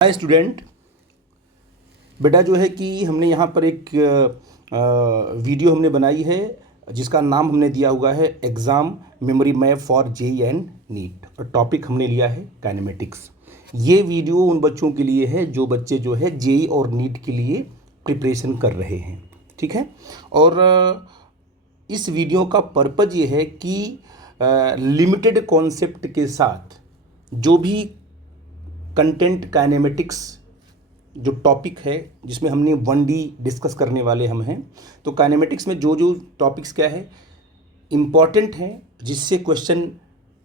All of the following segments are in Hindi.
Hi student. बेटा जो है कि हमने यहाँ पर एक वीडियो हमने बनाई है जिसका नाम हमने दिया हुआ है exam memory map for JEE and NEET और टॉपिक हमने लिया है काइनेमेटिक्स। ये वीडियो उन बच्चों के लिए है जो बच्चे जो है जेई और नीट के लिए प्रिपरेशन कर रहे हैं, ठीक है। और इस वीडियो का पर्पज़ ये है कि लिमिटेड कॉन्सेप्ट के साथ जो भी कंटेंट काइनेमेटिक्स जो टॉपिक है जिसमें हमने 1D डिस्कस करने वाले हम हैं, तो काइनेमेटिक्स में जो जो टॉपिक्स क्या है इम्पॉर्टेंट हैं जिससे क्वेश्चन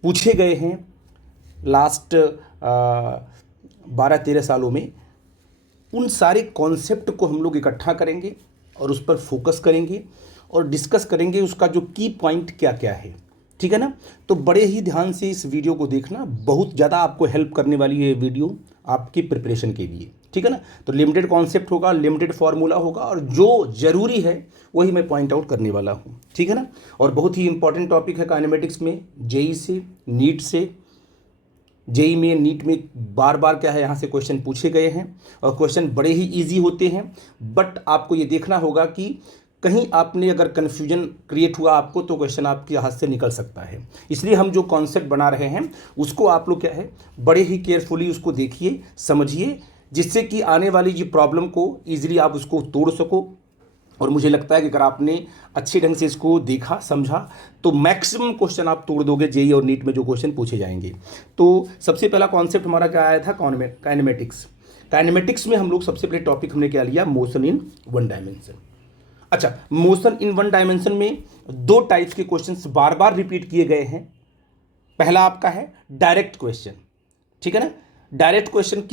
पूछे गए हैं लास्ट 12-13 सालों में, उन सारे कॉन्सेप्ट को हम लोग इकट्ठा करेंगे और उस पर फोकस करेंगे और डिस्कस करेंगे उसका जो की पॉइंट क्या क्या है, ठीक है ना। तो बड़े ही ध्यान से इस वीडियो को देखना, बहुत ज़्यादा आपको हेल्प करने वाली है ये वीडियो आपकी प्रिपरेशन के लिए, ठीक है ना। तो लिमिटेड कॉन्सेप्ट होगा, लिमिटेड फार्मूला होगा और जो ज़रूरी है वही मैं पॉइंट आउट करने वाला हूँ, ठीक है ना। और बहुत ही इंपॉर्टेंट टॉपिक है काइनेमेटिक्स में, जेई से नीट से। जेई में नीट में बार बार क्या है यहाँ से क्वेश्चन पूछे गए हैं और क्वेश्चन बड़े ही इजी होते हैं, बट आपको ये देखना होगा कि कहीं आपने अगर कन्फ्यूजन क्रिएट हुआ आपको तो क्वेश्चन आपके हाथ से निकल सकता है। इसलिए हम जो कॉन्सेप्ट बना रहे हैं उसको आप लोग क्या है बड़े ही केयरफुली उसको देखिए, समझिए, जिससे कि आने वाली जो प्रॉब्लम को ईजिली आप उसको तोड़ सको। और मुझे लगता है कि अगर आपने अच्छे ढंग से इसको देखा समझा तो मैक्सिमम क्वेश्चन आप तोड़ दोगे जेई और नीट में जो क्वेश्चन पूछे जाएंगे। तो सबसे पहला कॉन्सेप्ट हमारा क्या आया था, काइनेमेटिक्स। काइनेमेटिक्स में हम लोग सबसे पहले टॉपिक हमने क्या लिया, मोशन इन वन डायमेंशन। अच्छा, मोशन इन वन डायमेंशन में दो टाइप्स के क्वेश्चंस बार बार रिपीट किए गए हैं। पहला आपका है डायरेक्ट क्वेश्चन, ठीक है ना। डायरेक्ट क्वेश्चन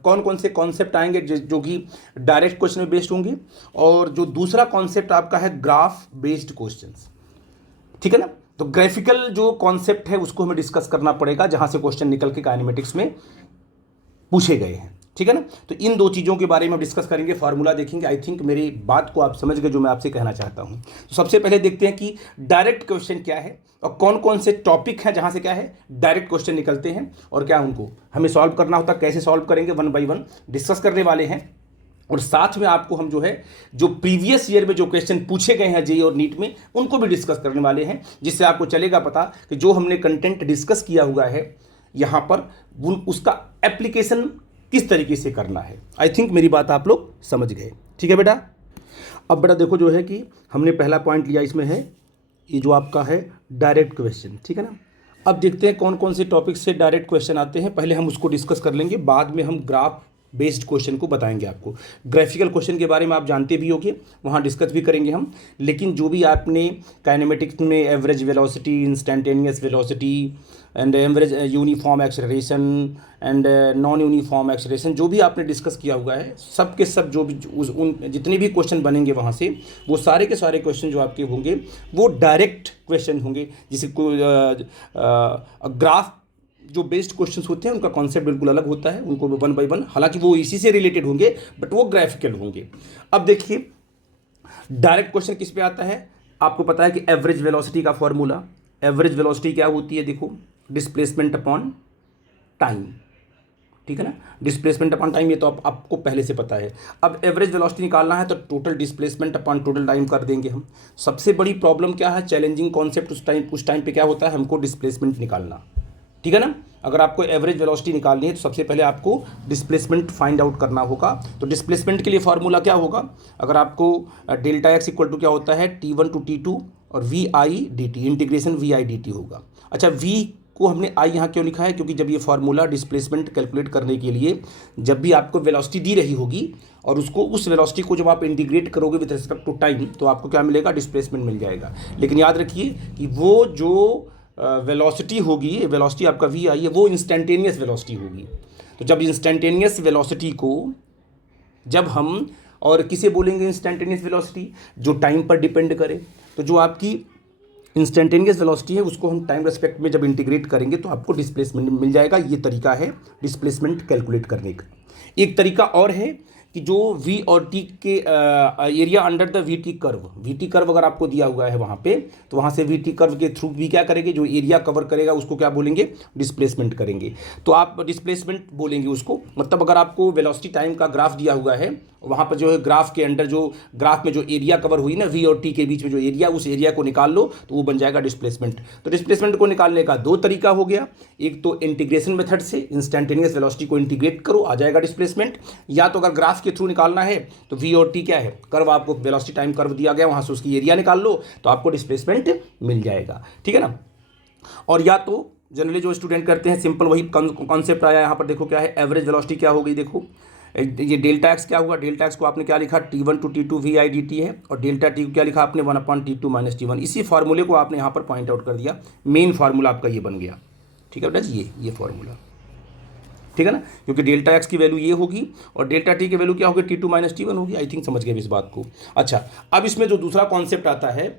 कौन कौन से कॉन्सेप्ट आएंगे जो कि डायरेक्ट क्वेश्चन में बेस्ड होंगे, और जो दूसरा कॉन्सेप्ट आपका है ग्राफ बेस्ड क्वेश्चंस, ठीक है ना। तो ग्राफिकल जो कॉन्सेप्ट है उसको हमें डिस्कस करना पड़ेगा जहां से क्वेश्चन निकल के काइनेमेटिक्स में पूछे गए हैं, ठीक है ना। तो इन दो चीज़ों के बारे में डिस्कस करेंगे, फार्मूला देखेंगे। आई थिंक मेरी बात को आप समझ गए जो मैं आपसे कहना चाहता हूं। तो सबसे पहले देखते हैं कि डायरेक्ट क्वेश्चन क्या है और कौन कौन से टॉपिक हैं जहां से क्या है डायरेक्ट क्वेश्चन निकलते हैं और क्या उनको हमें सॉल्व करना होता है, कैसे सॉल्व करेंगे, 1 बाय 1 डिस्कस करने वाले हैं। और साथ में आपको हम जो है जो प्रीवियस ईयर में जो क्वेश्चन पूछे गए हैं जेई और नीट में उनको भी डिस्कस करने वाले हैं, जिससे आपको चलेगा पता कि जो हमने कंटेंट डिस्कस किया हुआ है यहाँ पर उसका एप्लीकेशन किस तरीके से करना है। आई थिंक मेरी बात आप लोग समझ गए, ठीक है बेटा। अब बेटा देखो जो है कि हमने पहला पॉइंट लिया, इसमें है ये जो आपका है डायरेक्ट क्वेश्चन, ठीक है ना। अब देखते हैं कौन कौन से टॉपिक से डायरेक्ट क्वेश्चन आते हैं, पहले हम उसको डिस्कस कर लेंगे, बाद में हम ग्राफ बेस्ड क्वेश्चन को बताएंगे आपको। ग्राफिकल क्वेश्चन के बारे में आप जानते भी होंगे, वहाँ डिस्कस भी करेंगे हम। लेकिन जो भी आपने काइनेमेटिक्स में average velocity, instantaneous velocity and average uniform acceleration and non uniform acceleration जो भी आपने डिस्कस किया हुआ है, सब के सब जो भी उन जितने भी क्वेश्चन बनेंगे वहाँ से, वो सारे के सारे क्वेश्चन जो आपके होंगे वो डायरेक्ट क्वेश्चन होंगे। जिसे ग्राफ जो बेस्ड क्वेश्चंस होते हैं उनका कॉन्सेप्ट बिल्कुल अलग होता है, उनको 1 बाय 1, हालांकि वो इसी से रिलेटेड होंगे बट वो ग्राफिकल होंगे। अब देखिए डायरेक्ट क्वेश्चन किस पे आता है, आपको पता है कि एवरेज वेलोसिटी का फॉर्मूला, एवरेज वेलोसिटी क्या होती है, देखो डिस्प्लेसमेंट अपॉन टाइम, ठीक है ना। डिस्प्लेसमेंट अपॉन टाइम ये तो आपको पहले से पता है। अब एवरेज वेलोसिटी निकालना है तो total displacement upon total time कर देंगे हम। सबसे बड़ी प्रॉब्लम क्या है, चैलेंजिंग कॉन्सेप्ट उस टाइम पे क्या होता है, हमको डिस्प्लेसमेंट निकालना, ठीक है ना। अगर आपको एवरेज वेलोसिटी निकालनी है तो सबसे पहले आपको डिस्प्लेसमेंट फाइंड आउट करना होगा। तो डिस्प्लेसमेंट के लिए फार्मूला क्या होगा, अगर आपको डेल्टा एक्स इक्वल टू क्या होता है T1 to T2 और V I D T, integration V I D T होगा। अच्छा, वी को हमने आई यहाँ क्यों लिखा है, क्योंकि जब ये फार्मूला डिस्प्लेसमेंट कैलकुलेट करने के लिए जब भी आपको वेलोसिटी दी रही होगी और उसको उस वेलोसिटी को जब आप इंटीग्रेट करोगे विद रिस्पेक्ट टू टाइम तो आपको क्या मिलेगा, डिस्प्लेसमेंट मिल जाएगा। लेकिन याद रखिए कि वो जो वेलोसिटी होगी, वेलोसिटी आपका वी आई है, वो इंस्टेंटेनियस वेलोसिटी होगी। तो जब इंस्टेंटेनियस वेलोसिटी को जब हम और किसे बोलेंगे इंस्टेंटेनियस वेलोसिटी, जो टाइम पर डिपेंड करे, तो जो आपकी इंस्टेंटेनियस वेलोसिटी है उसको हम टाइम रेस्पेक्ट में जब इंटीग्रेट करेंगे तो आपको डिस्प्लेसमेंट मिल जाएगा। ये तरीका है डिस्प्लेसमेंट कैलकुलेट करने का। एक तरीका और है कि जो v और t के area under the we T curve अगर आपको दिया हुआ है वहाँ पे, तो वहाँ से वी टी कर्व के थ्रू भी क्या करेंगे, जो एरिया कवर करेगा उसको क्या बोलेंगे, डिस्प्लेसमेंट करेंगे। तो आप डिस्प्लेसमेंट बोलेंगे उसको। मतलब अगर आपको वेलोसिटी टाइम का ग्राफ दिया हुआ है, वहाँ पर जो है ग्राफ के अंडर जो ग्राफ में जो एरिया कवर हुई ना v और t के बीच में जो एरिया, उस एरिया को निकाल लो तो वो बन जाएगा डिस्प्लेसमेंट। तो डिस्प्लेसमेंट को निकालने का दो तरीका हो गया, एक तो इंटीग्रेशन मेथड से इंस्टेंटेनियस वेलोसिटी को इंटीग्रेट करो, आ जाएगा डिस्प्लेसमेंट। या तो अगर ग्राफ के थ्रू निकालना है तो v और t क्या है, कर्व, आपको वेलोसिटी टाइम कर्व दिया गया, वहाँ से उसकी एरिया निकाल लो तो आपको डिस्प्लेसमेंट मिल जाएगा। ठीक है ना। और या तो जनरली जो स्टूडेंट करते हैं, सिंपल वही कॉन्सेप्ट आया यहाँ पर। देखो क्या है, एवरेज वेलोसिटी क्या हो गई, देखो ये डेल्टा एक्स क्या हुआ, डेल्टा एक्स को आपने क्या लिखा, T1 to T2 VI/dt है, और डेल्टा टी को क्या लिखा आपने, 1/T2 - T1। इसी फार्मूले को आपने यहाँ पर पॉइंट आउट कर दिया, मेन फार्मूला आपका ये बन गया। ठीक है बेटा जी, ये फार्मूला, ठीक है ना, क्योंकि डेल्टा एक्स की वैल्यू ये होगी और डेल्टा टी की वैल्यू क्या होगी, T2 - T1 होगी। आई थिंक समझ गए इस बात को। अच्छा, अब इसमें जो दूसरा कॉन्सेप्ट आता है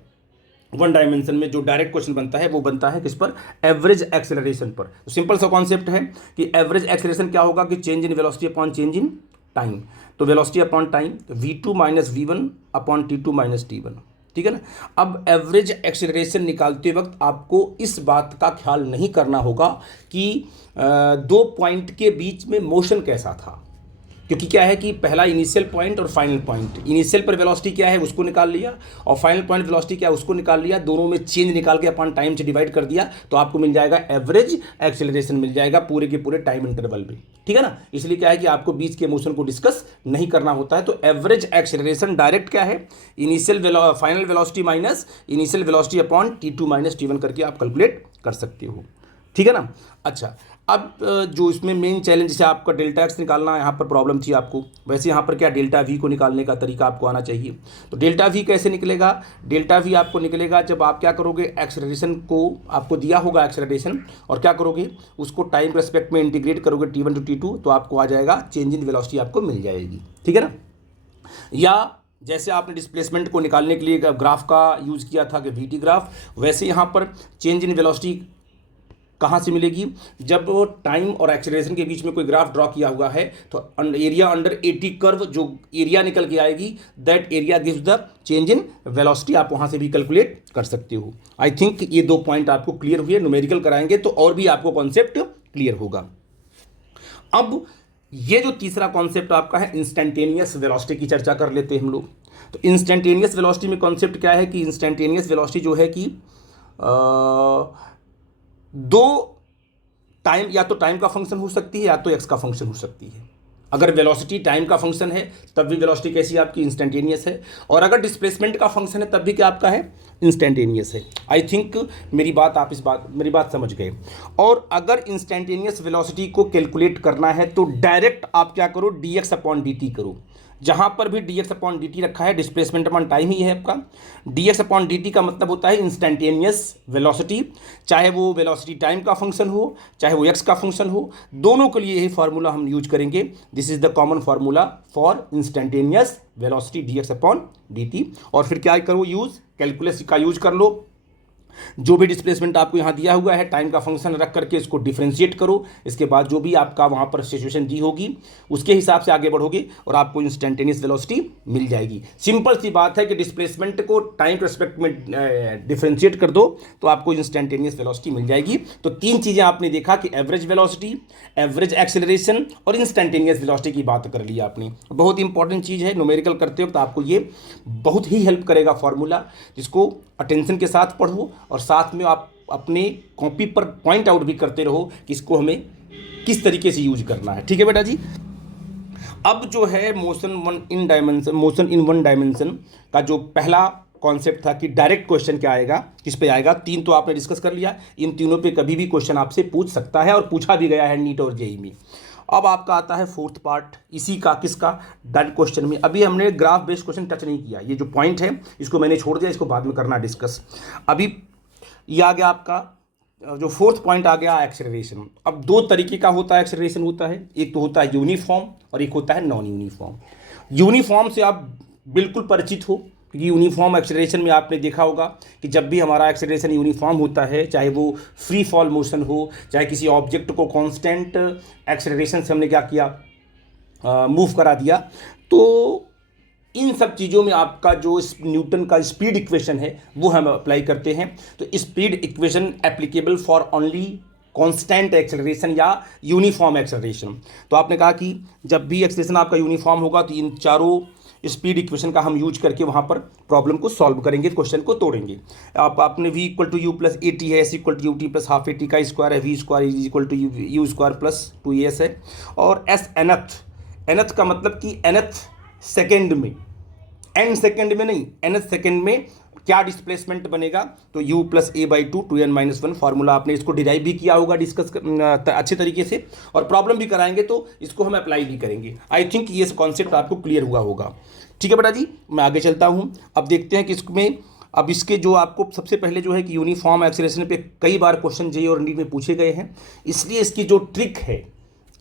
वन डायमेंशन में, जो डायरेक्ट क्वेश्चन बनता है वो बनता है किस पर, एवरेज एक्सेलरेशन पर। तो सिंपल सा कॉन्सेप्ट है कि एवरेज एक्सेलरेशन क्या होगा कि change in velocity upon change in time. तो वेलोसिटी अपॉन टाइम, तो v2 - v1 upon T2 - T1। ठीक है ना। अब एवरेज एक्सेलरेशन निकालते वक्त आपको इस बात का ख्याल नहीं करना होगा कि दो पॉइंट के बीच में मोशन कैसा था, क्योंकि क्या है कि पहला इनिशियल पॉइंट और फाइनल पॉइंट, इनिशियल पर वेलोसिटी क्या है उसको निकाल लिया और फाइनल पॉइंट वेलोसिटी क्या है उसको निकाल लिया, दोनों में चेंज निकाल के अपन टाइम से डिवाइड कर दिया तो आपको मिल जाएगा एवरेज एक्सेलरेशन, मिल जाएगा पूरे के पूरे टाइम इंटरवल में। ठीक है ना। इसलिए क्या है कि आपको बीच के मोशन को डिस्कस नहीं करना होता है। तो एवरेज एक्सेलरेशन डायरेक्ट क्या है, final velocity minus initial velocity upon T2 - T1 करके आप कैलकुलेट कर सकते हो। ठीक है ना। अच्छा, अब जो इसमें मेन चैलेंज जैसे आपका डेल्टा एक्स निकालना यहाँ पर प्रॉब्लम थी आपको, वैसे यहाँ पर क्या डेल्टा वी को निकालने का तरीका आपको आना चाहिए। तो डेल्टा वी कैसे निकलेगा, डेल्टा वी आपको निकलेगा जब आप क्या करोगे, एक्सेलरेशन को आपको दिया होगा एक्सेलरेशन, और क्या करोगे उसको टाइम रेस्पेक्ट में इंटीग्रेट करोगे T1 to T2, तो आपको आ जाएगा चेंज इन वेलोसिटी आपको मिल जाएगी। ठीक है ना। या जैसे आपने डिस्प्लेसमेंट को निकालने के लिए ग्राफ का यूज़ किया था कि वी ग्राफ, वैसे यहाँ पर चेंज इन वेलोसिटी कहाँ से मिलेगी, जब वो टाइम और एक्सेलरेशन के बीच में कोई ग्राफ ड्रॉ किया हुआ है तो एरिया अंडर एटी कर्व जो एरिया निकल के आएगी, that area gives the change in velocity, आप वहाँ से भी कैलकुलेट कर सकते हो। आई थिंक ये दो पॉइंट आपको क्लियर हुए, न्यूमेरिकल कराएंगे तो और भी आपको कॉन्सेप्ट क्लियर होगा। अब ये जो तीसरा कॉन्सेप्ट आपका है इंस्टेंटेनियस वेलोसिटी की चर्चा कर लेते हैं हम लोग। तो इंस्टेंटेनियस वेलोसिटी में कॉन्सेप्ट क्या है कि इंस्टेंटेनियस वेलोसिटी जो है कि दो टाइम, या तो टाइम का फंक्शन हो सकती है या तो एक्स का फंक्शन हो सकती है। अगर वेलोसिटी टाइम का फंक्शन है तब भी वेलोसिटी कैसी आपकी इंस्टेंटेनियस है, और अगर डिस्प्लेसमेंट का फंक्शन है तब भी क्या आपका है, इंस्टेंटेनियस है। आई थिंक मेरी बात समझ गए। और अगर इंस्टेंटेनियस वेलोसिटी को कैलकुलेट करना है तो डायरेक्ट आप क्या करो, dx/dt करो। जहाँ पर भी dx/dt रखा है, डिस्प्लेसमेंट अपॉन टाइम ही है आपका। dx/dt का मतलब होता है इंस्टेंटेनियस वेलोसिटी, चाहे वो वेलोसिटी टाइम का फंक्शन हो चाहे वो एक्स का फंक्शन हो, दोनों के लिए यही फार्मूला हम यूज करेंगे। This is the common formula for instantaneous velocity, dx/dt। और फिर क्या करो, यूज कैलकुलस का यूज कर लो। जो भी डिस्प्लेसमेंट आपको यहाँ दिया हुआ है टाइम का फंक्शन रख करके इसको डिफ्रेंशिएट करो, इसके बाद जो भी आपका वहाँ पर सिचुएशन दी होगी उसके हिसाब से आगे बढ़ोगे और आपको इंस्टेंटेनियस वेलोसिटी मिल जाएगी। सिंपल सी बात है कि डिस्प्लेसमेंट को टाइम के रिस्पेक्ट में डिफ्रेंशिएट कर दो तो आपको इंस्टेंटेनियस वेलोसिटी मिल जाएगी। तो तीन चीज़ें आपने देखा कि एवरेज वेलोसिटी, एवरेज एक्सेलरेशन और इंस्टेंटेनियस वेलोसिटी की बात कर ली आपने। बहुत इंपॉर्टेंट चीज़ है, न्यूमेरिकल करते वक्त आपको ये बहुत ही हेल्प करेगा फॉर्मूला, जिसको अटेंशन के साथ पढ़ो और साथ में आप अपने कॉपी पर पॉइंट आउट भी करते रहो कि इसको हमें किस तरीके से यूज करना है। ठीक है बेटा जी। अब जो है मोशन इन वन डायमेंशन का जो पहला कॉन्सेप्ट था कि डायरेक्ट क्वेश्चन क्या आएगा, किस पे आएगा, तीन तो आपने डिस्कस कर लिया। इन तीनों पे कभी भी क्वेश्चन आपसे पूछ सकता है और पूछा भी गया है नीट और जेईई में। अब आपका आता है फोर्थ पार्ट इसी का, किसका, डायरेक्ट क्वेश्चन में। अभी हमने ग्राफ बेस्ड क्वेश्चन टच नहीं किया, ये जो पॉइंट है इसको मैंने छोड़ दिया, इसको बाद में करना डिस्कस। अभी ये आ गया आपका जो फोर्थ पॉइंट आ गया एक्सेलरेशन। अब दो तरीके का होता है एक्सेलरेशन होता है, एक तो होता है यूनिफॉर्म और एक होता है नॉन यूनिफॉर्म। यूनिफॉर्म से आप बिल्कुल परिचित हो, क्योंकि यूनिफॉर्म एक्सेलरेशन में आपने देखा होगा कि जब भी हमारा एक्सेलरेशन यूनिफॉर्म होता है, चाहे वो फ्री फॉल मोशन हो, चाहे किसी ऑब्जेक्ट को कांस्टेंट एक्सेलरेशन से हमने क्या किया, मूव करा दिया। तो इन सब चीज़ों में आपका जो न्यूटन का स्पीड इक्वेशन है वो हम अप्लाई करते हैं। तो speed equation applicable for only constant acceleration या यूनिफॉर्म एक्सेलरेशन। तो आपने कहा कि जब भी एक्सेलरेशन आपका यूनिफॉर्म होगा तो इन चारों स्पीड इक्वेशन का हम यूज करके वहाँ पर प्रॉब्लम को सॉल्व करेंगे, क्वेश्चन को तोड़ेंगे। आपने v equal to u plus a t है, s equal to u t plus half a t का स्क्वायर है, v square is equal to u square plus 2as है, और एस एनथ का मतलब कि nth सेकेंड में, n सेकेंड में नहीं, nth सेकेंड में क्या डिस्प्लेसमेंट बनेगा, तो u plus A by two 2n-1 formula आपने इसको डिराइव भी किया होगा डिस्कस अच्छे तरीके से, और प्रॉब्लम भी कराएंगे तो इसको हम अप्लाई भी करेंगे। आई थिंक ये कॉन्सेप्ट आपको क्लियर हुआ होगा। ठीक है बेटा जी, मैं आगे चलता हूँ। अब देखते हैं कि इसमें अब इसके जो आपको सबसे पहले जो है कि यूनिफॉर्म एक्सेलरेशन पे कई बार क्वेश्चन जेईई और नीट में पूछे गए हैं, इसलिए इसकी जो ट्रिक है,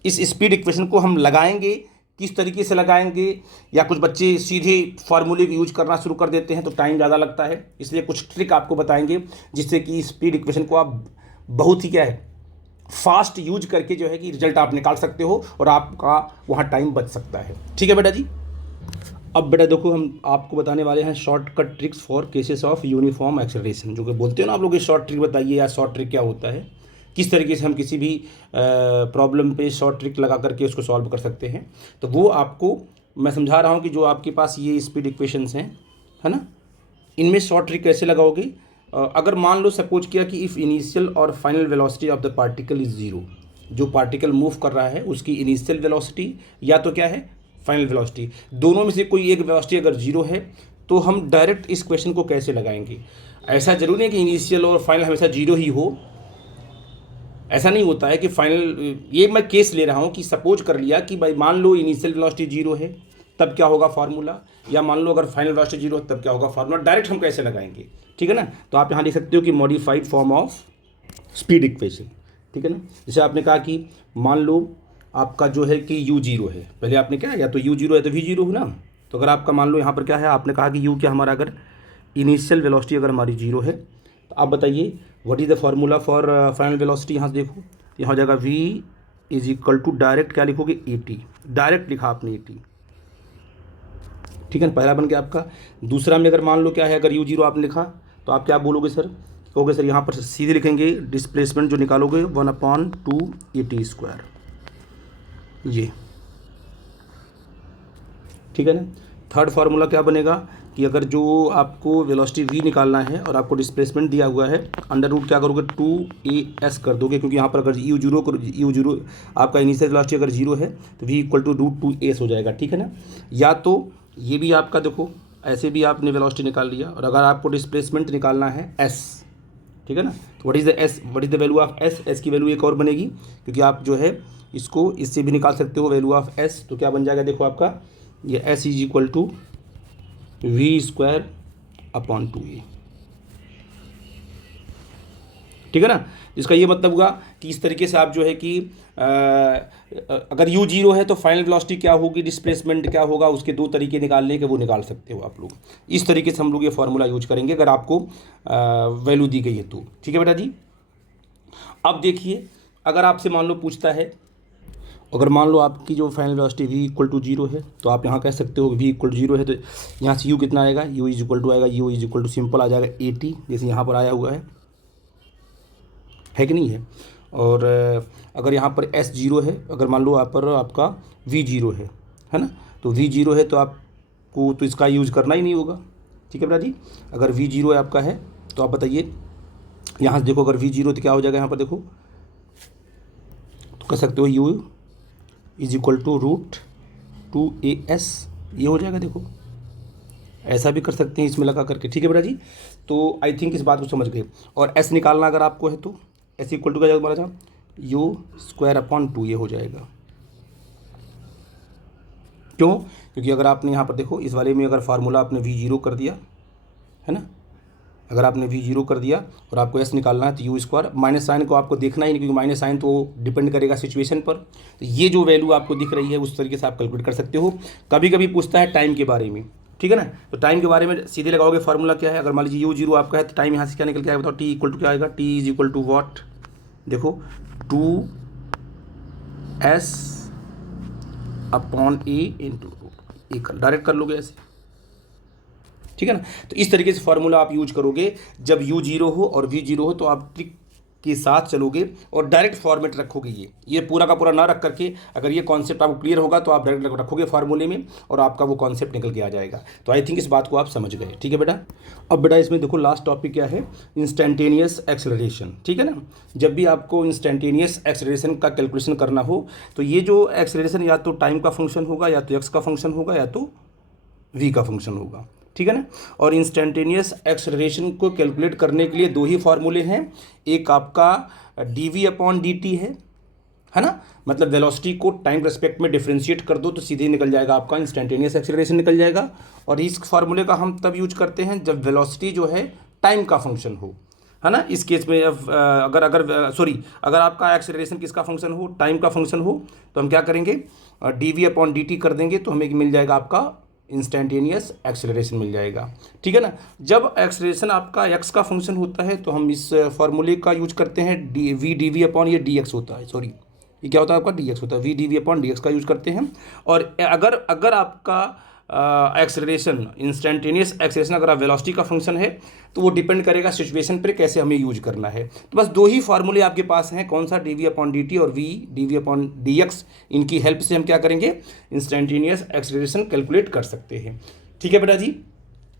इस स्पीड इक्वेशन को हम लगाएंगे, किस तरीके से लगाएंगे, या कुछ बच्चे सीधे फार्मूले को यूज करना शुरू कर देते हैं तो टाइम ज़्यादा लगता है, इसलिए कुछ ट्रिक आपको बताएंगे जिससे कि स्पीड इक्वेशन को आप बहुत ही क्या है फास्ट यूज करके जो है कि रिजल्ट आप निकाल सकते हो और आपका वहाँ टाइम बच सकता है। ठीक है बेटा जी। अब बेटा देखो, हम आपको बताने वाले हैं shortcut tricks for cases of uniform acceleration, जो कि बोलते हो ना आप लोग, ये शॉर्ट ट्रिक बताइए या शॉर्ट ट्रिक क्या होता है, किस तरीके से हम किसी भी प्रॉब्लम पे शॉर्ट ट्रिक लगा करके उसको सॉल्व कर सकते हैं। तो वो आपको मैं समझा रहा हूँ कि जो आपके पास ये स्पीड इक्वेशंस हैं, है ना, इनमें शॉर्ट ट्रिक कैसे लगाओगे। अगर मान लो सपोज किया कि इफ़ इनिशियल और final velocity of the particle is zero, जो पार्टिकल मूव कर रहा है उसकी इनिशियल वेलोसिटी या तो क्या है फाइनल वेलोसिटी, दोनों में से कोई एक वेलोसिटी अगर जीरो है तो हम डायरेक्ट इस क्वेश्चन को कैसे लगाएंगे। ऐसा जरूरी नहीं कि इनिशियल और फाइनल हमेशा जीरो ही हो, ऐसा नहीं होता है कि फाइनल, ये मैं केस ले रहा हूँ कि सपोज कर लिया कि भाई मान लो इनिशियल वेलोसिटी जीरो है तब क्या होगा फार्मूला, या मान लो अगर फाइनल वेलोसिटी जीरो है तब क्या होगा फार्मूला, डायरेक्ट हम कैसे लगाएंगे। ठीक है ना, तो आप यहाँ लिख सकते हो कि modified form of speed equation. ठीक है ना, जैसे आपने कहा कि मान लो आपका जो है कि u जीरो है, पहले आपने क्या है, या तो u जीरो है तो v जीरो हो ना, तो अगर आपका मान लो यहाँ पर क्या है, आपने कहा कि u क्या हमारा अगर इनिशियल वेलोसिटी अगर हमारी जीरो है, तो आप बताइए what is the formula for final velocity. यहाँ से देखो, यहाँ हो जाएगा v is equal to direct क्या लिखोगे ए टी, डायरेक्ट लिखा आपने ए टी। ठीक है ना, पहला बन गया आपका। दूसरा में अगर मान लो क्या है, अगर u जीरो आपने लिखा तो आप क्या बोलोगे सर, कहोगे सर यहाँ पर सीधे लिखेंगे डिस्प्लेसमेंट जो निकालोगे 1/2 ए टी स्क्वायर, ये। ठीक है ना। थर्ड फार्मूला क्या बनेगा कि अगर जो आपको वेलोसिटी v निकालना है और आपको डिस्प्लेसमेंट दिया हुआ है, अंडर रूट क्या करोगे 2as कर दोगे, क्योंकि यहाँ पर अगर u जीरो आपका इनिशियल वेलोसिटी अगर जीरो है तो v इक्वल टू √2as हो जाएगा। ठीक है ना, या तो ये भी आपका देखो ऐसे भी आपने वेलोसिटी निकाल लिया, और अगर आपको डिस्प्लेसमेंट निकालना है s, ठीक है ना, तो what is the value of s की वैल्यू एक और बनेगी, क्योंकि आप जो है इसको इससे भी निकाल सकते हो वैल्यू ऑफ s, तो क्या बन जाएगा देखो आपका ये s is equal to V square upon 2a। ठीक है ना, इसका ये मतलब हुआ कि इस तरीके से आप जो है कि अगर u जीरो है तो फाइनल वेलोसिटी क्या होगी, डिस्प्लेसमेंट क्या होगा, उसके दो तरीके निकालने के वो निकाल सकते हो आप लोग। इस तरीके से हम लोग ये फार्मूला यूज करेंगे अगर आपको वैल्यू दी गई है तो। ठीक है बेटा जी। अब देखिए, अगर आपसे मान लो पूछता है, अगर मान लो आपकी जो final velocity v equal to zero है, तो आप यहाँ कह सकते हो v इक्वल टू जीरो है तो यहाँ से u कितना आएगा, u इज इक्वल टू आएगा, u is equal to simple आ जाएगा ए टी, जैसे यहाँ पर आया हुआ है कि नहीं है। और अगर यहाँ पर s जीरो है, अगर मान लो यहाँ पर आपका v जीरो है ना, तो v जीरो है तो आपको तो इसका यूज़ करना ही नहीं होगा। ठीक है बेटा जी, अगर v जीरो है आपका है तो आप बताइए, यहाँ से देखो अगर v जीरो तो क्या हो जाएगा, यहाँ पर देखो तो कह सकते हो u is equal to √2as, ये हो जाएगा। देखो ऐसा भी कर सकते हैं इसमें लगा करके। ठीक है बेटा जी, तो आई थिंक इस बात को समझ गए। और s निकालना अगर आपको है तो s इक्वल टू क्या जाएगा हमारा, u स्क्वायर अपॉन 2 ये हो जाएगा। क्यों, क्योंकि अगर आपने यहाँ पर देखो इस वाले में अगर फार्मूला आपने v जीरो कर दिया है ना, अगर आपने v जीरो कर दिया और आपको s निकालना है तो u स्क्वायर, माइनस साइन को आपको देखना ही नहीं, क्योंकि माइनस साइन तो डिपेंड करेगा सिचुएशन पर। तो ये जो वैल्यू आपको दिख रही है उस तरीके से आप कैलकुलेट कर सकते हो। कभी कभी पूछता है टाइम के बारे में, ठीक है ना, तो टाइम के बारे में सीधे लगाओगे फार्मूला क्या है। अगर मान लीजिए u जीरो आपका है तो टाइम यहाँ से क्या निकल के आएगा बताओ, t इक्वल टू क्या आएगा, t is equal to what, देखो 2s upon A into root, एक डायरेक्ट कर लोगे ऐसे, ठीक है ना। तो इस तरीके से फॉर्मूला आप यूज करोगे जब u 0 हो और v 0 हो, तो आप ट्रिक के साथ चलोगे और डायरेक्ट फॉर्मेट रखोगे। ये पूरा का पूरा ना रख करके, अगर ये कॉन्सेप्ट आपको क्लियर होगा तो आप डायरेक्ट रखोगे फार्मूले में और आपका वो कॉन्सेप्ट निकल के आ जाएगा। तो आई थिंक इस बात को आप समझ गए, ठीक है बेटा। अब बेटा इसमें देखो लास्ट टॉपिक क्या है, इंस्टेंटेनियस एक्सेलरेशन, ठीक है ना। जब भी आपको इंस्टेंटेनियस एक्सेलरेशन का कैलकुलेशन करना हो तो ये जो एक्सेलरेशन या तो टाइम का फंक्शन होगा, या तो एक्स का फंक्शन होगा, या तो वी का फंक्शन होगा, ठीक है ना। और इंस्टेंटेनियस एक्सेलरेशन को कैलकुलेट करने के लिए दो ही फार्मूले हैं, एक आपका डी अपॉन डी टी है ना, मतलब वेलोसिटी को टाइम रेस्पेक्ट में डिफरेंशिएट कर दो तो सीधे निकल जाएगा आपका इंस्टेंटेनियस एक्सेलरेशन निकल जाएगा। और इस फार्मूले का हम तब यूज करते हैं जब वेलोसिटी जो है टाइम का फंक्शन हो, है ना। इस केस में अगर आपका एक्सेलरेशन किसका फंक्शन हो, टाइम का फंक्शन हो, तो हम क्या करेंगे, डी अपॉन डी टी कर देंगे तो हमें मिल जाएगा आपका इंस्टेंटेनियस एक्सेलरेशन मिल जाएगा, ठीक है ना। जब एक्सेलरेशन आपका एक्स का फंक्शन होता है तो हम इस फॉर्मूले का यूज करते हैं, डी वी अपॉन ये डी एक्स होता है, सॉरी ये क्या होता है आपका डी एक्स होता है, V D we upon D X का यूज करते हैं। और अगर आपका एक्सेलरेशन इंस्टेंटेनियस एक्सेलरेशन अगर आप वेलोसिटी का फंक्शन है तो वो डिपेंड करेगा सिचुएशन पर कैसे हमें यूज करना है। तो बस दो ही फार्मूले आपके पास हैं, कौन सा, d we upon D t और d we upon D x. इनकी हेल्प से हम क्या करेंगे, इंस्टेंटेनियस एक्सेलरेशन कैलकुलेट कर सकते हैं, ठीक है बेटा जी।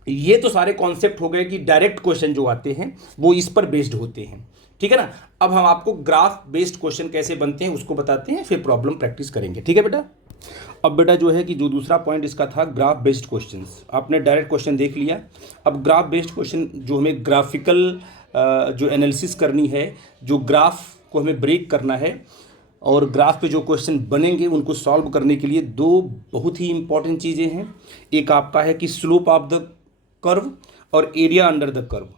ये तो सारे कॉन्सेप्ट हो गए कि डायरेक्ट क्वेश्चन जो आते हैं वो इस पर बेस्ड होते हैं, ठीक है ना। अब हम आपको ग्राफ बेस्ड क्वेश्चन कैसे बनते हैं उसको बताते हैं, फिर प्रॉब्लम प्रैक्टिस करेंगे, ठीक है बेटा। अब बेटा जो है कि जो दूसरा पॉइंट इसका था ग्राफ बेस्ड क्वेश्चंस, आपने डायरेक्ट क्वेश्चन देख लिया। अब ग्राफ बेस्ड क्वेश्चन जो हमें ग्राफिकल जो एनालिसिस करनी है, जो ग्राफ को हमें ब्रेक करना है और ग्राफ पे जो क्वेश्चन बनेंगे उनको सॉल्व करने के लिए दो बहुत ही इंपॉर्टेंट चीज़ें हैं। एक आपका है कि स्लोप ऑफ द कर्व और area under the curve.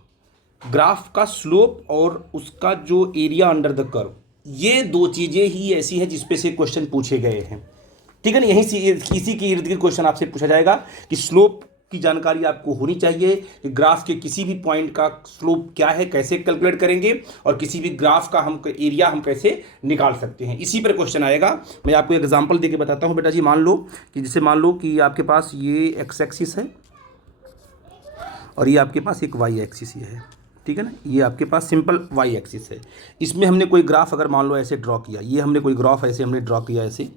Graph का स्लोप और उसका जो एरिया अंडर द कर्व, ये दो चीज़ें ही ऐसी हैं जिसपे से क्वेश्चन पूछे गए हैं, ठीक है ना। यहीं से इसी के इर्द गिर्द क्वेश्चन आपसे पूछा जाएगा कि स्लोप की जानकारी आपको होनी चाहिए कि ग्राफ के किसी भी पॉइंट का स्लोप क्या है, कैसे कैलकुलेट करेंगे, और किसी भी ग्राफ का हम एरिया हम कैसे निकाल सकते हैं, इसी पर क्वेश्चन आएगा। मैं आपको एग्जांपल देके बताता हूं बेटा जी। मान लो कि आपके पास ये एक्स एक्सिस है और ये आपके पास एक वाई एक्सिस है, ठीक है ना। ये आपके पास सिंपल वाई एक्सिस है, इसमें हमने कोई ग्राफ अगर मान लो ऐसे ड्रॉ किया, ये हमने कोई ग्राफ ऐसे हमने ड्रॉ किया ऐसे,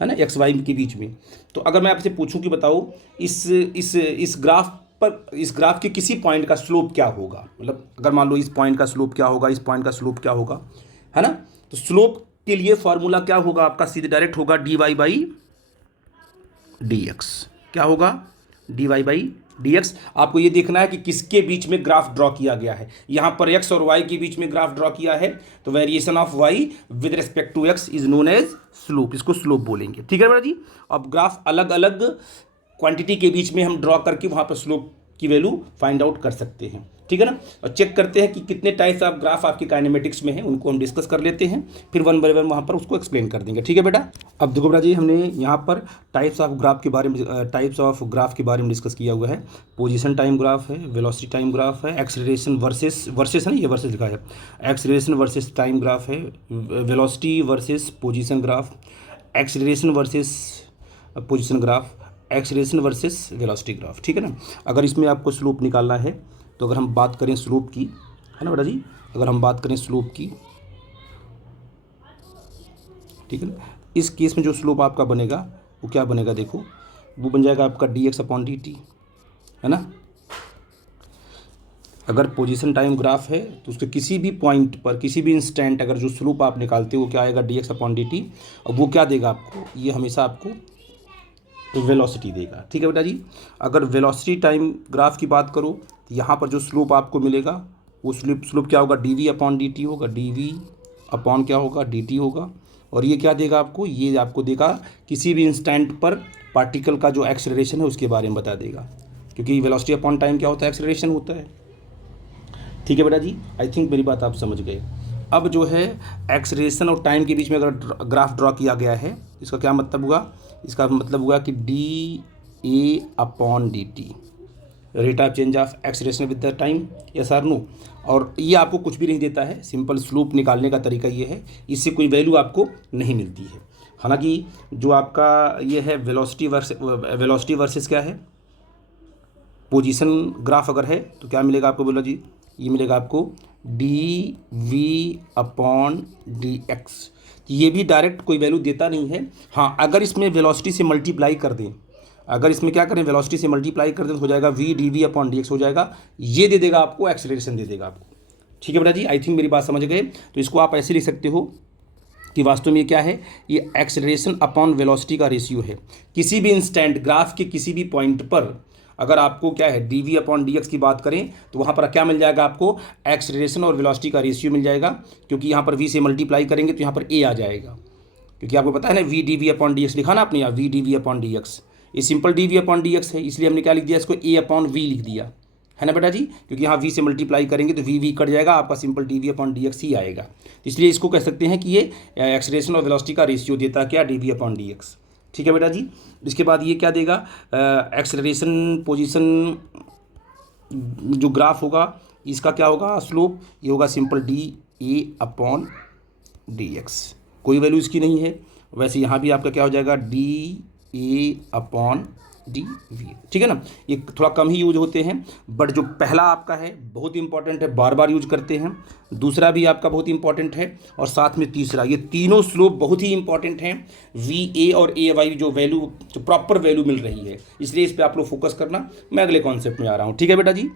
है ना, एक्स वाई के बीच में। तो अगर मैं आपसे पूछूं कि बताओ इस ग्राफ के किसी पॉइंट का स्लोप क्या होगा, मतलब अगर मान लो इस पॉइंट का स्लोप क्या होगा, इस पॉइंट का स्लोप क्या होगा, है ना। तो स्लोप के लिए फॉर्मूला क्या होगा आपका, सीधे डायरेक्ट होगा D Y by D X. क्या होगा, D Y by D X. आपको ये देखना है कि किसके बीच में ग्राफ ड्रॉ किया गया है। यहाँ पर एक्स और वाई के बीच में ग्राफ ड्रॉ किया है तो variation of Y with respect to X is known as slope, इसको स्लोप बोलेंगे, ठीक है बेटा जी। अब ग्राफ अलग अलग क्वांटिटी के बीच में हम ड्रॉ करके वहाँ पर स्लोप की वैल्यू फाइंड आउट कर सकते हैं, ठीक है ना। और चेक करते हैं कि कितने टाइप्स ऑफ ग्राफ आपके काइनेमेटिक्स में हैं, उनको हम डिस्कस कर लेते हैं, फिर वन बाय वन वहाँ पर उसको एक्सप्लेन कर देंगे, ठीक है बेटा। अब देखो बेटा जी, हमने यहाँ पर टाइप्स ऑफ ग्राफ के बारे में डिस्कस किया हुआ है। पोजीशन टाइम ग्राफ है, वेलोसिटी टाइम ग्राफ है, एक्सेलरेशन वर्सेस है ना, ये वर्सेस लिखा है, एक्सेलरेशन वर्सेस टाइम ग्राफ है, velocity versus position graph, acceleration versus position graph, acceleration versus velocity graph, ठीक है ना। अगर इसमें आपको स्लोप निकालना है तो अगर हम बात करें स्लोप की, है ना बेटा जी, अगर हम बात करें स्लोप की, ठीक है ना, इस केस में जो स्लोप आपका बनेगा वो क्या बनेगा, देखो वो बन जाएगा आपका D x upon D T, है ना। अगर पोजीशन टाइम ग्राफ है तो उसके किसी भी पॉइंट पर किसी भी इंस्टेंट अगर जो स्लोप आप निकालते हो वो क्या आएगा, D x upon D t, और वो क्या देगा आपको, ये हमेशा आपको वेलोसिटी देगा, ठीक है बेटा जी। अगर वेलोसिटी टाइम ग्राफ की बात करो तो यहाँ पर जो स्लोप आपको मिलेगा वो स्लोप क्या होगा, D we upon D T होगा, डी वी अपॉन क्या होगा, डी टी होगा। और ये क्या देगा आपको, ये आपको देगा किसी भी इंस्टेंट पर पार्टिकल का जो एक्सेलरेशन है उसके बारे में बता देगा, क्योंकि वेलोसिटी अपॉन टाइम क्या होता है, एक्सेलरेशन होता है, ठीक है बेटा जी। आई थिंक मेरी बात आप समझ गए। अब जो है एक्सेलरेशन और टाइम के बीच में अगर ग्राफ ड्रॉ किया गया है, इसका क्या मतलब हुआ, इसका मतलब हुआ कि D A upon D T, rate of change of acceleration with the time, yes और नो। और ये आपको कुछ भी नहीं देता है, सिंपल स्लोप निकालने का तरीका ये है, इससे कोई वैल्यू आपको नहीं मिलती है। हालांकि जो आपका ये है वेलोसिटी वर्सेस क्या है, पोजीशन ग्राफ अगर है तो क्या मिलेगा आपको, बोला जी, ये मिलेगा आपको D we upon D x. ये भी डायरेक्ट कोई वैल्यू देता नहीं है। हाँ, अगर इसमें वेलोसिटी से मल्टीप्लाई कर दें, अगर इसमें क्या करें, वेलोसिटी से मल्टीप्लाई कर दें तो हो जाएगा V D we upon D X हो जाएगा। ये दे देगा आपको, एक्सेलरेशन दे देगा आपको। ठीक है बेटा जी, आई थिंक मेरी बात समझ गए। तो इसको आप ऐसे लिख सकते हो कि वास्तव में ये क्या है, ये एक्सेलरेशन अपॉन वेलोसिटी का रेशियो है। किसी भी इंस्टेंट ग्राफ के किसी भी पॉइंट पर अगर आपको क्या है D we upon D X की बात करें तो वहाँ पर क्या मिल जाएगा आपको, एक्सेलरेशन और वेलोसिटी का रेशियो मिल जाएगा। क्योंकि यहाँ पर वी से मल्टीप्लाई करेंगे तो यहाँ पर ए आ जाएगा, क्योंकि आपको पता है ना v D we upon D x लिखा ना आपने, यहाँ v D we upon D x, ये simple d we upon D x है, इसलिए हमने क्या लिख दिया इसको, ए अपॉन वी लिख दिया है ना बेटा जी। क्योंकि यहाँ वी से मल्टीप्लाई करेंगे तो वी कट जाएगा, आपका simple d we upon D x ही आएगा। तो इसलिए इसको कह सकते हैं कि ये एक्सेलरेशन और वेलोसिटी का रेशियो देता है क्या, D we upon D X. ठीक है बेटा जी। इसके बाद ये क्या देगा, एक्सेलरेशन पोजीशन जो ग्राफ होगा इसका क्या होगा, स्लोप, ये होगा simple D A upon D x, कोई वैल्यू इसकी नहीं है। वैसे यहाँ भी आपका क्या हो जाएगा, D A upon D V. ठीक है ना, ये थोड़ा कम ही यूज होते हैं, बट जो पहला आपका है बहुत इंपॉर्टेंट है, बार बार यूज करते हैं। दूसरा भी आपका बहुत इंपॉर्टेंट है, और साथ में तीसरा, ये तीनों स्लोप बहुत ही इंपॉर्टेंट हैं। वी ए और ए वाई जो वैल्यू, जो प्रॉपर वैल्यू मिल रही है, इसलिए इस पर आप लोग फोकस करना। मैं अगले कॉन्सेप्ट में आ रहा हूँ। ठीक है बेटा जी।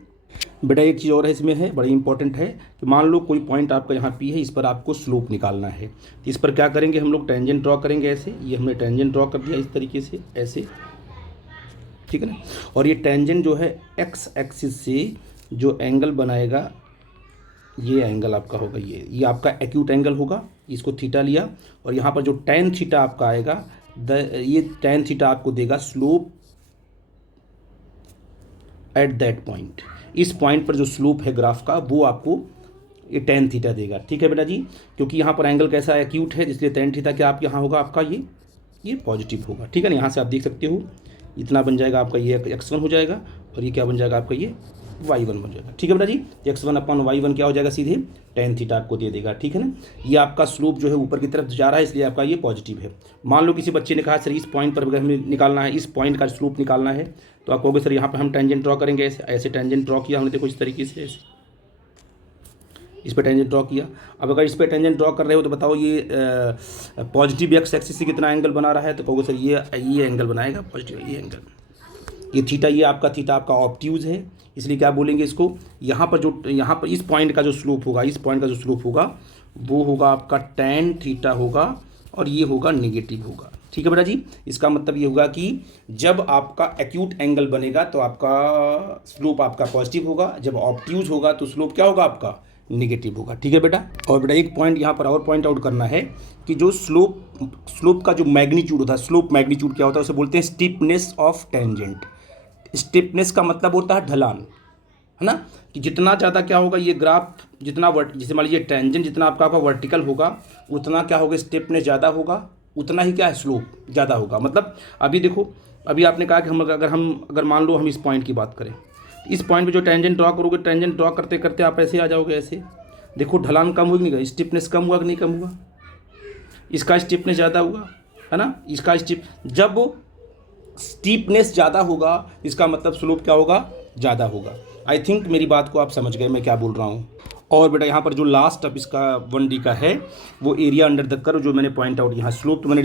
बेटा एक चीज़ और है इसमें, है बड़ी इंपॉर्टेंट है कि मान लो कोई पॉइंट आपका यहाँ पी है, इस पर आपको स्लोप निकालना है। तो इस पर क्या करेंगे हम लोग, टेंजेंट ड्रॉ करेंगे ऐसे, ये हमने टेंजेंट ड्रॉ कर दिया इस तरीके से ऐसे, ठीक है ना। और ये टेंजेंट जो है एक्स एक्सिस से जो एंगल बनाएगा, ये एंगल आपका होगा, ये आपका एक्यूट एंगल होगा, इसको थीटा लिया, और यहाँ पर जो टेन थीटा आपका आएगा, ये टेन थीटा आपको देगा स्लोप एट दैट पॉइंट। इस पॉइंट पर जो स्लोप है ग्राफ का वो आपको ये टेन थीटा देगा। ठीक है बेटा जी, क्योंकि यहाँ पर एंगल कैसा है, एक्यूट है, इसलिए टेन थीटा क्या आप यहाँ होगा आपका ये पॉजिटिव होगा। ठीक है ना, यहाँ से आप देख सकते हो इतना बन जाएगा आपका, ये x1 हो जाएगा, और ये क्या बन जाएगा आपका, ये y1 बन जाएगा। ठीक है बेटा जी, x1 अपॉन y1 क्या हो जाएगा, सीधे टेन थीटा आपको दे देगा। ठीक है ना, ये आपका स्लोप जो है ऊपर की तरफ जा रहा है, इसलिए आपका ये पॉजिटिव है। मान लो किसी बच्चे ने कहा सर इस पॉइंट पर अगर हमें निकालना है, इस पॉइंट का स्लोप निकालना है, तो आप कहोगे सर यहाँ पर हम टेंजेंट ड्रॉ करेंगे, ऐसे टेंजेंट ड्रॉ किया हमने, देखो इस तरीके से ऐसे इस पर टेंजेंट ड्रॉ किया। अब अगर इस पर टेंजेंट ड्रॉ कर रहे हो तो बताओ ये पॉजिटिव एक्स एक्सिस से कितना एंगल बना रहा है, तो कहोगे सर ये एंगल बनाएगा पॉजिटिव, ये एंगल, ये थीटा, ये आपका ऑब्ट्यूज है, इसलिए क्या बोलेंगे इसको, यहाँ पर इस पॉइंट का जो स्लोप होगा, इस पॉइंट का जो स्लोप होगा वो होगा आपका टेन थीटा होगा, और ये होगा नेगेटिव होगा। ठीक है बेटा जी, इसका मतलब ये होगा कि जब आपका एक्यूट एंगल बनेगा तो आपका स्लोप आपका पॉजिटिव होगा, जब ऑब्ट्यूज होगा तो स्लोप क्या होगा आपका, नेगेटिव होगा। ठीक है बेटा। और बेटा एक पॉइंट यहाँ पर और पॉइंट आउट करना है कि जो स्लोप का जो मैग्नीट्यूड होता है, स्लोप मैग्नीट्यूड क्या होता है, उसे बोलते हैं स्टीपनेस ऑफ टेंजेंट। स्टीपनेस का मतलब होता है ढलान, है ना, कि जितना ज़्यादा क्या होगा ये ग्राफ, जितना जैसे मान लीजिए टेंजेंट जितना आपका वर्टिकल होगा, उतना क्या होगा स्टीपनेस ज़्यादा होगा, उतना ही क्या है स्लोप ज़्यादा होगा। मतलब अभी देखो, अभी आपने कहा कि अगर मान लो हम इस पॉइंट की बात करें, इस पॉइंट पे जो टेंजेंट ड्रॉ करोगे, टेंजेंट ड्रॉ करते करते आप ऐसे आ जाओगे, ऐसे देखो ढलान कम हुआ कि नहीं, स्टिफनेस कम हुआ कि नहीं कम हुआ, इसका स्टिफनेस ज़्यादा हुआ, है ना, इसका जब स्टीपनेस ज़्यादा होगा इसका मतलब स्लोप क्या होगा, ज़्यादा होगा। आई थिंक मेरी बात को आप समझ गए मैं क्या बोल रहा हूँ। और बेटा यहाँ पर जो लास्ट अब इसका 1D का है वो एरिया अंडर द कर्व, जो मैंने पॉइंट आउट, यहाँ स्लोप तो मैंने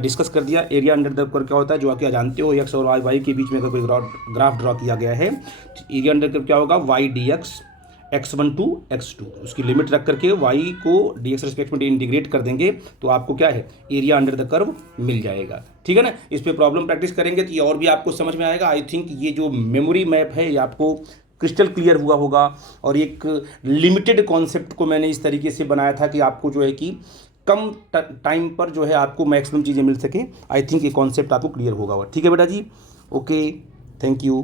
डिस्कस कर दिया। एरिया अंडर द कर्व क्या होता है, जो आप क्या जानते हो, एक्स और वाई के बीच में अगर कोई ग्राफ ड्रॉ किया गया है, एरिया अंडर कर्व क्या होगा, Y D x, x1 to x2, उसकी लिमिट रख करके y को dx रिस्पेक्ट में इंटीग्रेट कर देंगे तो आपको क्या है, एरिया अंडर द कर्व मिल जाएगा। ठीक है ना, इस पे प्रॉब्लम प्रैक्टिस करेंगे तो ये और भी आपको समझ में आएगा। आई थिंक ये जो मेमोरी मैप है ये आपको क्रिस्टल क्लियर हुआ होगा, और एक लिमिटेड कॉन्सेप्ट को मैंने इस तरीके से बनाया था कि आपको जो है कि कम टाइम पर जो है आपको मैक्सिमम चीज़ें मिल सके। आई थिंक ये कॉन्सेप्ट आपको क्लियर होगा। ठीक है बेटा जी, ओके, थैंक यू।